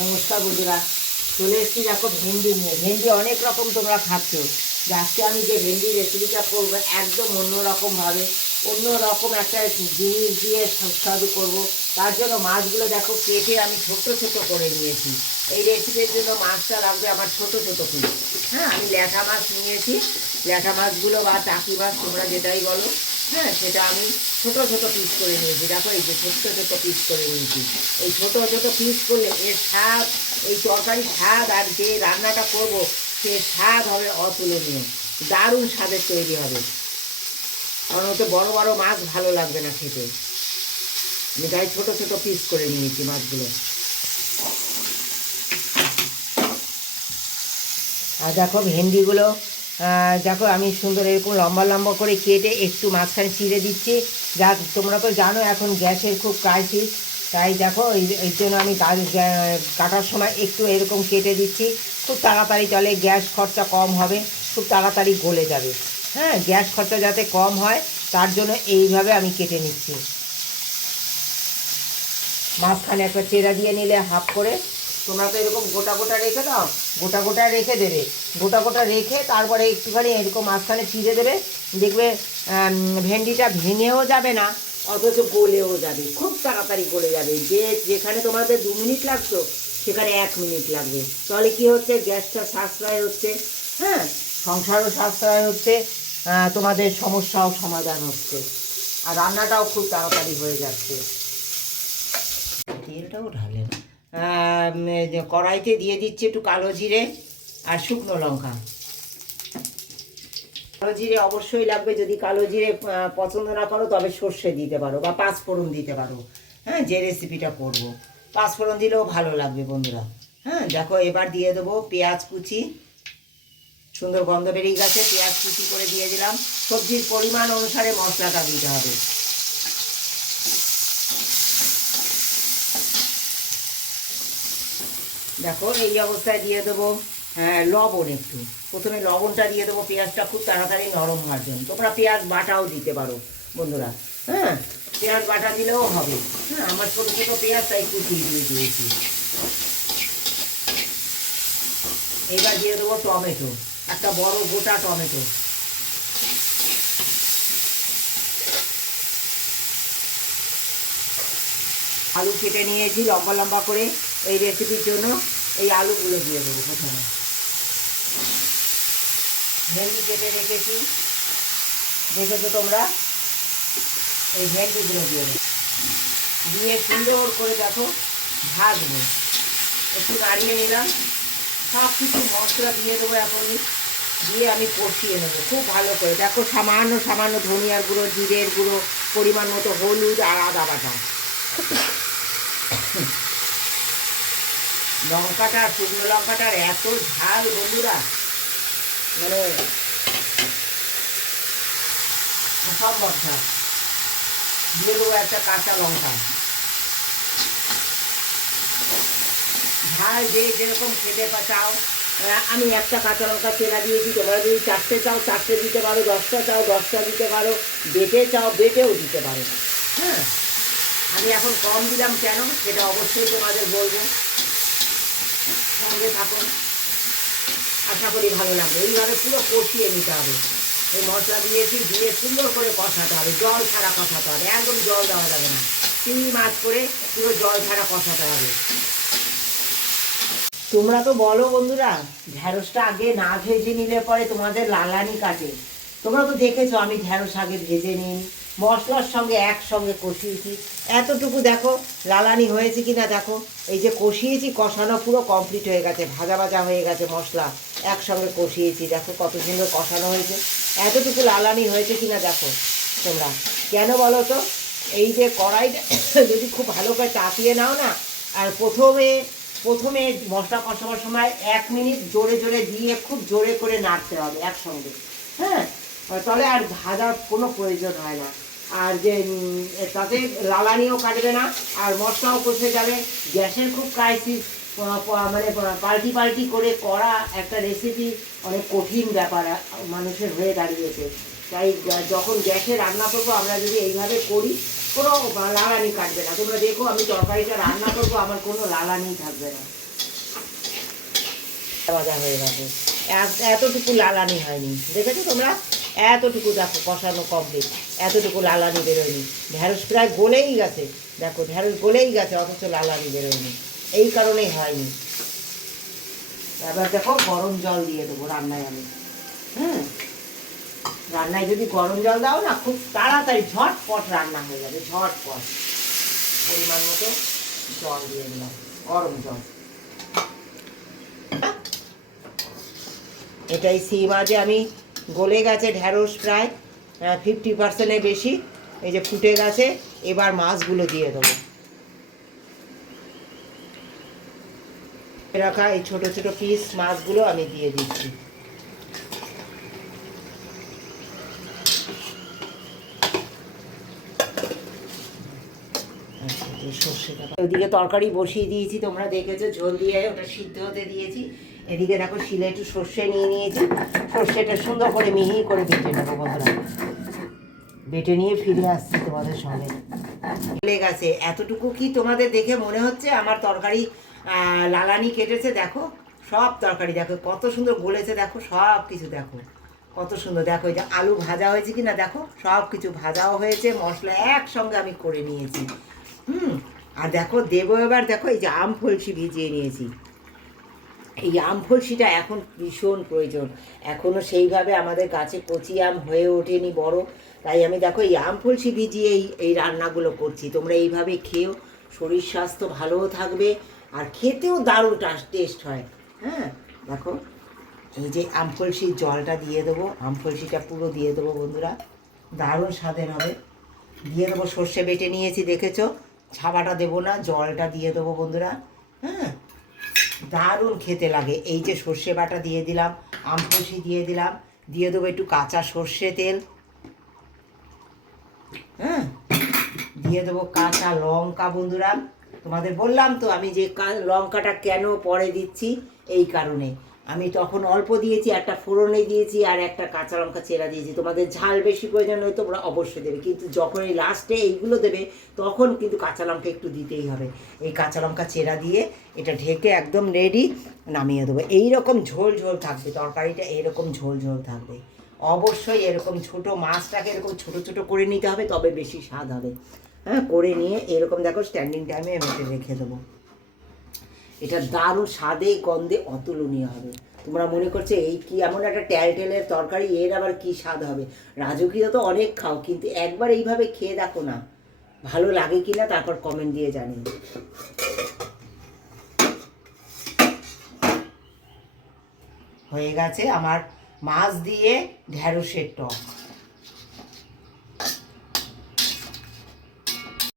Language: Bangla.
নমস্কার বন্ধুরা, চলে এসেছি দেখো ভেন্ডি নিয়ে। ভেন্ডি অনেক রকম তোমরা খাচ্ছ, যে আজকে আমি যে ভেন্ডি রেসিপিটা করবো একদম অন্যরকমভাবে, অন্যরকম একটা জিনিস দিয়ে সুস্বাদু করবো। তার জন্য মাছগুলো দেখো কেটে আমি ছোট ছোট করে নিয়েছি। এই রেসিপির জন্য মাছটা লাগবে আমার ছোট ছোট পিস। হ্যাঁ, আমি ল্যাঠা মাছ নিয়েছি। ল্যাঠা মাছগুলো বা টাকি মাছ তোমরা যেটাই বলো, হ্যাঁ, সেটা আমি ছোট ছোট পিস করে নিয়েছি। দেখো এই যে ছোট ছোট পিস করে নিয়েছি। এই ছোট ছোট পিস করলে এর স্বাদ, এই তরকারির স্বাদ আর যে রান্নাটা করব সে স্বাদ হবে অতুলনীয়, দারুণ স্বাদের তৈরি হবে। কারণ ওতে বড় বড় মাছ ভালো লাগবে না খেতে। আমি তাই ছোট ছোট পিস করে নিয়েছি মাছগুলো। আর দেখো ভেন্ডিগুলো, দেখো আমি সুন্দর এরকম লম্বা লম্বা করে কেটে একটু মাঝখানে চিড়ে দিচ্ছি। যা তোমরা তো জানো এখন গ্যাসের খুব ক্রাইসিস, তাই দেখো এই জন্য আমি কাটার সময় একটু এরকম কেটে দিচ্ছি। খুব তাড়াতাড়ি চলে, গ্যাস খরচা কম হবে, খুব তাড়াতাড়ি গলে যাবে। হ্যাঁ, গ্যাস খরচা যাতে কম হয় তার জন্য এইভাবে আমি কেটে নিচ্ছি। মাঝখানে একটা চেরা দিয়ে নিলে হাফ করে, তোমরা তো এরকম গোটা গোটা রেখে দাও, গোটা গোটা রেখে দেবে। গোটা গোটা রেখে তারপরে একটুখানি এরকম মাঝখানে চিড়ে দেবে। দেখবে ভেন্ডিটা ভেঙেও যাবে না, অথচ গলেও যাবে, খুব তাড়াতাড়ি গলে যাবে। যেখানে তোমাদের 2 মিনিট লাগতো সেখানে 1 মিনিট লাগবে। তাহলে কি হচ্ছে, গ্যাসটা সাশ্রয় হচ্ছে, হ্যাঁ, সংসারও সাশ্রয় হচ্ছে, তোমাদের সমস্যাও সমাধান হচ্ছে, আর রান্নাটাও খুব তাড়াতাড়ি হয়ে যাচ্ছে। তেলটাও ঢালে কড়াইতে দিয়ে দিচ্ছি একটু কালো জিরে আর শুকনো লঙ্কা। কালো জিরে অবশ্যই লাগবে, যদি কালো জিরে পছন্দ না করো তবে সর্ষে দিতে পারো বা পাঁচফোড়ন দিতে পারো। হ্যাঁ, যে রেসিপিটা করবো পাঁচফোড়ন দিলেও ভালো লাগবে বন্ধুরা। হ্যাঁ, দেখো এবার দিয়ে দেবো পেঁয়াজ কুচি। সুন্দর গন্ধ বেরিয়ে গেছে, পেঁয়াজ কুচি করে দিয়ে দিলাম। সবজির পরিমাণ অনুসারে মশলাটা দিতে হবে। দেখো এই অবস্থায় দিয়ে দেবো লবণ একটু। প্রথমে লবণটা দিয়ে দেবো পেঁয়াজটা খুব তাড়াতাড়ি নরম হওয়ার জন্য। তোমরা পেঁয়াজ বাটাও দিতে পারো বন্ধুরা, হ্যাঁ, পেঁয়াজ বাটা দিলেও হবে। হ্যাঁ, আমার ছোটো ছোটো পেঁয়াজটাই কুচিয়ে দিয়ে দিয়েছি। এইবার দিয়ে দেবো টমেটো, একটা বড় গোটা টমেটো। আলু কেটে নিয়েছি লম্বা লম্বা করে এই রেসিপির জন্য। এই আলুগুলো দিয়ে দেবো প্রথমে। ভেন্ডি কেটে রেখেছি, দেখেছো তোমরা, এই ভেন্ডিগুলো দিয়ে দেবো। দিয়ে সুন্দর করে দেখো ভাজবো। একটু নাড়িয়ে নিলাম, সব কিছু মশলা দিয়ে দেবো এখনই। দিয়ে আমি কষিয়ে নেবো খুব ভালো করে। দেখো সামান্য সামান্য ধনিয়ার গুঁড়ো, জিরের গুঁড়ো, পরিমাণ মতো হলুদ আর আদা বাটা। লঙ্কাটা, শুকনো লঙ্কাটার এত ঝাল বন্ধুরা, মানে সব মশলা দিয়ে দেবো। একটা কাঁচা লঙ্কা, ঝাল যে যেরকম খেতে চাও। আমি একটা কাঁচা লঙ্কা চেরা দিয়েছি, তোমরা যদি 4টে চাও 4টে দিতে পারো, 10টা চাও 10টা দিতে পারো, বেটে চাও বেটেও দিতে পারো। হ্যাঁ, আমি এখন কম দিলাম কেন সেটা অবশ্যই তোমাদের বলবো, সঙ্গে থাকো, আশা করি ভালো লাগবে। এইভাবে পুরো কষিয়ে নিতে হবে। এই মশলা দিয়েছি, দিয়ে সুন্দর করে কষাতে হবে, জল ছাড়া কষাতে হবে, একদম জল দেওয়া যাবে না। চিংড়ি মাছ করে পুরো জল ছাড়া কষাতে হবে। তোমরা তো বলো বন্ধুরা, ঢ্যাঁড়সটা আগে না ভেজে নিলে পরে তোমাদের লালানি কাটে। তোমরা তো দেখেছো আমি ঢ্যাঁড়স আগে ভেজে নিই, মশলার সঙ্গে একসঙ্গে কষিয়েছি। এতটুকু দেখো লালানি হয়েছে কিনা দেখো। এই যে কষিয়েছি, কষানো পুরো কমপ্লিট হয়ে গেছে, ভাজা ভাজা হয়ে গেছে, মশলা একসঙ্গে কষিয়েছি, দেখো কত সুন্দর কষানো হয়েছে। এতটুকু লালানি হয়েছে কিনা দেখো তোমরা। কেন বলো তো, এই যে কড়াইটা যদি খুব ভালো করে তাতিয়ে নাও না, আর প্রথমে মশলা কষাবার সময় 1 মিনিট জোরে জোরে দিয়ে খুব জোরে করে নাড়তে হবে একসঙ্গে। হ্যাঁ, তাহলে আর ভাজার কোনো প্রয়োজন হয় না। আর যে তাতে লালানিও কাটবে না, আর মশলাও কষে যাবে। গ্যাসের খুব ক্রাইসিস, মানে পাল্টি করে করা একটা রেসিপি অনেক কঠিন ব্যাপার মানুষের হয়ে দাঁড়িয়েছে। তাই যখন গ্যাসে রান্না করবো আমরা যদি এইভাবে করি, কোনো লালানি কাটবে না। তোমরা দেখো আমি তরকারিটা রান্না করবো, আমার কোনো লালানি থাকবে না। ভাজা হয়ে গেছে, এতটুকু লালানি হয়নি, দেখেছো তোমরা? এতটুকু দেখো কষানো কমপ্লিট, এতটুকু লালানি বেরোয়নি। ঢ্যাঁড়স প্রায় গলেই গেছে, দেখো ঢ্যাঁড়স গলেই গেছে, অথচ লালানি বেরোয়নি, এই কারণেই হয়নি। এবার দেখো গরম জল দিয়ে দেবো রান্নায় আমি। হ্যাঁ, রান্নায় যদি গরম জল দাও না, খুব তাড়াতাড়ি ঝটপট রান্না হয়ে যাবে, ঝটপট। পরিমাণ মতো জল দিয়ে দিলাম, গরম জল। এটাই সিম আজে আমি গলে গেছে ঢ্যাঁড়স প্রায় 50%-এর বেশি, এই যে ফুটে গেছে। এবার মাছগুলো দিয়ে দেবো, রাখা এই ছোট ছোট পিস মাছগুলো আমি দিয়ে দিচ্ছি। ওইদিকে তরকারি বসিয়ে দিয়েছি, তোমরা দেখেছো, ঝোল দিয়ে ওটা সিদ্ধ হতে দিয়েছি। এদিকে দেখো শিলে একটু সর্ষে নিয়ে নিয়েছি, সর্ষেটা সুন্দর করে মিহি করে বেটে নেবো বন্ধুরা। বেটে নিয়ে ফিরে আসছি তোমাদের সঙ্গে। গলে গেছে, এতটুকু কি তোমাদের দেখে মনে হচ্ছে আমার তরকারি লালানি কেটেছে? দেখো সব তরকারি দেখো কত সুন্দর গলেছে, দেখো সব কিছু দেখো কত সুন্দর। দেখো এই যে আলু ভাজা হয়েছে কি না, দেখো সব কিছু ভাজাও হয়েছে, মশলা একসঙ্গে আমি করে নিয়েছি। আর দেখো দেবো এবার, দেখো এই যে আম ফলসি ভিজিয়ে নিয়েছি। এই আম ফলসিটা এখন ভীষণ প্রয়োজন, এখনও সেইভাবে আমাদের গাছে কচি আম হয়ে ওঠেনি বড়, তাই আমি দেখো এই আম ফলসি ভিজিয়ে এই রান্নাগুলো করছি। তোমরা এইভাবে খেয়েও, শরীর স্বাস্থ্য ভালোও থাকবে আর খেতেও দারুণ টেস্ট হয়। হ্যাঁ, দেখো এই যে আম ফলসির জলটা দিয়ে দেবো, আম ফলসিটা পুরো দিয়ে দেবো বন্ধুরা, দারুণ স্বাদের হবে। দিয়ে দেবো সর্ষে বেটে নিয়েছি, দেখেছো, ছাবাটা দেবো না, জলটা দিয়ে দেবো বন্ধুরা। হ্যাঁ, দারুণ খেতে লাগে। এই যে সর্ষে বাটা দিয়ে দিলাম, আম কষি দিয়ে দিলাম, দিয়ে দেবো একটু কাঁচা সর্ষে তেল। হ্যাঁ, দিয়ে দেবো কাঁচা লঙ্কা বন্ধুরা। তোমাদের বললাম তো আমি যে লঙ্কাটা কেন পরে দিচ্ছি, এই কারণে। আমি তখন অল্প দিয়েছি, একটা ফোড়নে দিয়েছি আর একটা কাঁচা লঙ্কা চেরা দিয়েছি। তোমাদের ঝাল বেশি প্রয়োজন হলে তোমরা অবশ্যই দেবে, কিন্তু যখন এই লাস্টে এইগুলো দেবে তখন কিন্তু কাঁচা লঙ্কা একটু দিতেই হবে। এই কাঁচা লঙ্কা চেরা দিয়ে এটা ঢেকে একদম রেডি, নামিয়ে দেবো। এইরকম ঝোল ঝোল থাকবে তরকারিটা, এরকম ঝোল ঝোল থাকবে। অবশ্যই এরকম ছোট মাছটাকে এরকম ছোট ছোট করে নিতে হবে, তবে বেশি স্বাদ হবে। হ্যাঁ, করে নিয়ে এরকম দেখো স্ট্যান্ডিং টাইমে আমি এটা রেখে দেবো। এটা দারুণ স্বাদে গন্ধে অতুলনীয় হবে। তোমরা মনে করছো এই কি এমন একটা ট্যালটেলের তরকারি, এর আবার কি স্বাদ হবে? রাজকীয় তো অনেক খাও, কিন্তু একবার এইভাবে খেয়ে দেখো না, ভালো লাগে কি না তারপর কমেন্ট দিয়ে জানিও। হয়ে গেছে আমার মাছ দিয়ে ঢ্যাঁড়সের টক।